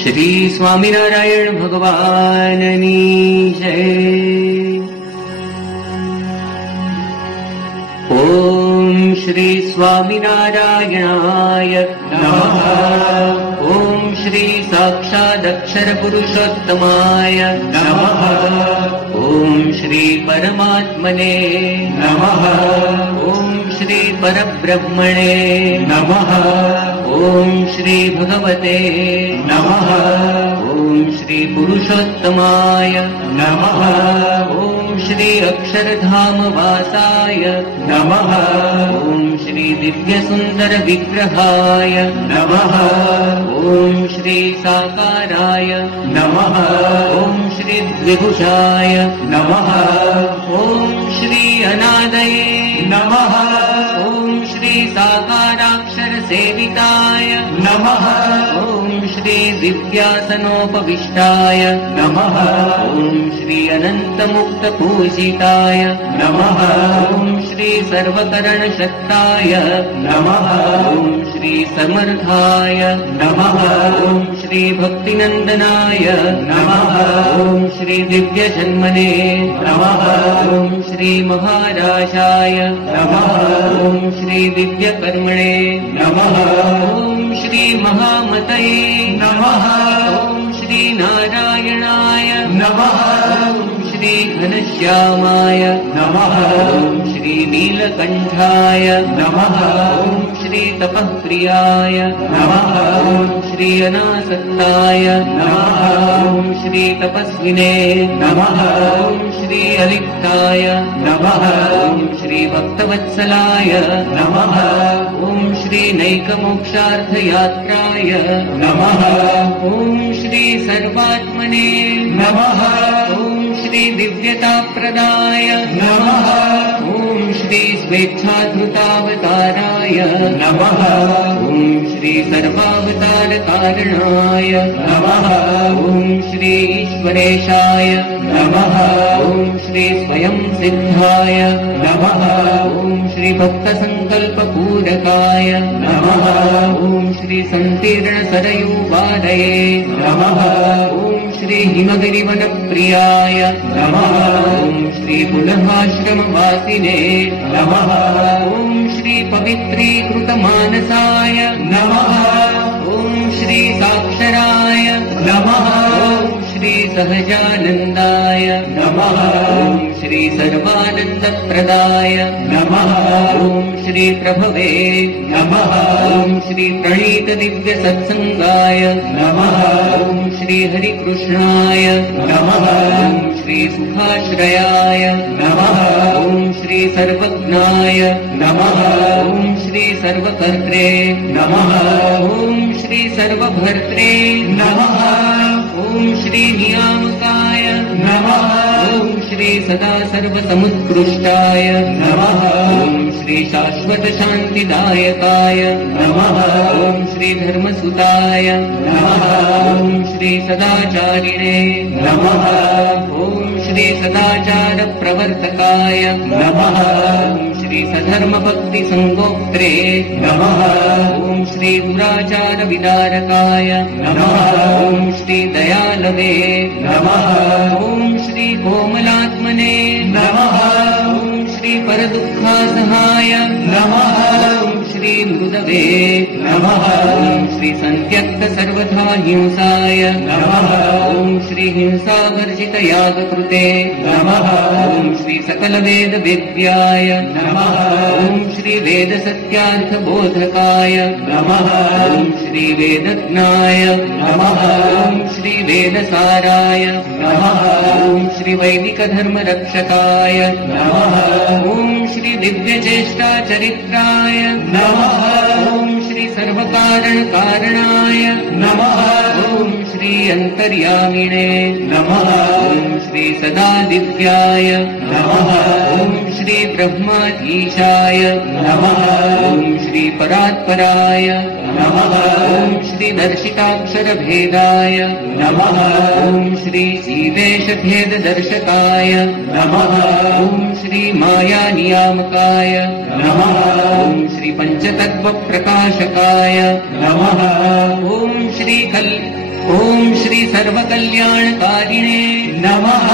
श्री स्वामिनारायण भगवाननी जय। ओम श्री स्वामिनारायणाय नमः। ओम श्री साक्षादक्षर पुरुषोत्तमाय नमः। ओम श्री परमात्मने नमः। ओम श्री परब्रह्मणे नमः। ओम श्री भगवते नमः। ओम श्री पुरुषोत्तमाय नमः। ओम श्री अक्षरधाम वासाय नमः। ओम श्री दिव्य सुंदर विग्रहाय नमः। ओम श्री साकाराय नमः। ओम श्री द्विभुजाय नमः। ओम श्री अनादये नमः। ओम श्री साकाराक्षर सेविताय नमः। ओम श्री दिव्यासनोपविष्टाय नमः। ओम श्री अनंत मुक्त पूजिताय नमः। ओम श्री सर्वकरण शक्ताय नमः। ओम श्री समर्थाय नमः। ओम श्री भक्तिनंदनाय नमः। ओम श्री दिव्य जन्मने नमः। ओम श्री महाराजाय नमः। ओम श्री दिव्य कर्मणे नमः। ओम श्री महामतये नमः। ओम श्री नारायणाय नमः। ओम श्री घनश्यामाय नमः। ओम श्री नीलकंठाय नमः। ओम श्री तपःप्रियाय नमः। ओम श्री अनासक्ताय नमः। ओम श्री तपस्विने नमः। ओम श्री अलिप्ताय नमः। ओम श्री भक्तवत्सलाय नमः। ओम श्री नैकमोक्षार्थयात्राय नमः। ओम श्री सर्वात्मने नमः। ओम श्री दिव्यताप्रदाय नमः। ओम श्री स्वेच्छाधृतावताराय नमः। ओम श्री सर्वावतार कारणाय नमः। ओम श्री ईश्वरेशाय नमः। ओम श्री स्वयं सिद्धाय नमः। ओम श्री भक्त संकल्प पूरकाय नमः। ओम श्री संतीर्ण सरयूवादये नमः। ओम श्री हिमगिरिवन प्रियाय नमः। ओम श्री पुनःश्रम वासिने नमः। ओम श्री पवित्रीकृत मानसाय नमः। ओम श्री साक्षराय नमः। ओम श्री सहजानंदाय नमः। ओम श्री सर्वानंदप्रदाय नमः। ओम श्री प्रभवे नमः। ओम श्री प्रणीत दिव्य सत्संगाय नमः। ओम श्री हरिकृष्णाय नमः। ओम श्री सुखाश्रयाय नमः। ओम श्री सर्वज्ञाय नमः। ओम श्री सर्वकर्त्रे नमः। ओम श्री सर्वभर्त्रे नमः। ओम श्री नियामकाय नमः। ओम श्री सदा सर्वसमुत्कृष्टाय नमः। ओम श्री शाश्वत शांतिदायकाय नमः। ओम श्री धर्मसुताय नमः। ओम श्री सदाचारिणे नमः। ओम श्री सदाचार प्रवर्तकाय नमः। ओम श्री सधर्म भक्ति संगोत्रे नमः। ओम श्री दुराचार विदारकाय नमः। ओम श्री दयालवे नमः। ओम श्री कोमलात्मने नमः। ओम श्री परदुःखासहाय नमः। ओम श्री मृदवे नमः। ओम श्री संत्यक्त सर्वथा हिंसाय नमः। ओम श्री हिंसावर्जित यागकृते नमः। ओम श्री सकल वेद विद्याय नमः। ओम श्री वेद सत्यार्थ बोधकाय नमः। ओम श्री वेदज्ञाय नमः। ओम श्री वेदसाराय नमः। ओम श्री वैदिक धर्म रक्षकाय नमः। ओम श्री दिव्य चेष्टा चरित्राय नमः। ओम श्री सर्वकारण कारणाय नमः। ओम श्री अंतर्यामिणे नमः। ओम श्री सदा दिव्याय नमः। ओम श्री ब्रह्माधीशाय नमः। ओम श्री परात्पराय नमः। ओम श्री दर्शिताक्षर भेदाय नमः। ओम श्री सीदेश भेद दर्शकाय नमः। ओम श्री माया नियामकाय नमः। ओम श्री पंचतत्व प्रकाशकाय नमः। ओम श्री ॐ श्री सर्वकल्याणकारिणे नमः।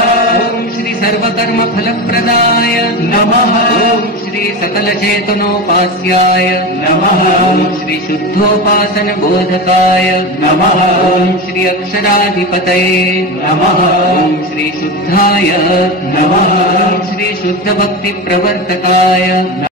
ॐ श्री सर्वकर्मफलप्रदाय नमः। ॐ श्री सकलचेतनोपास्याय नमः। ॐ श्री शुद्धोपासनबोधकाय नमः। ॐ श्री अक्षराधिपतये नमः। ॐ श्री शुद्धाय नमः। ॐ श्री शुद्धभक्तिप्रवर्तकाय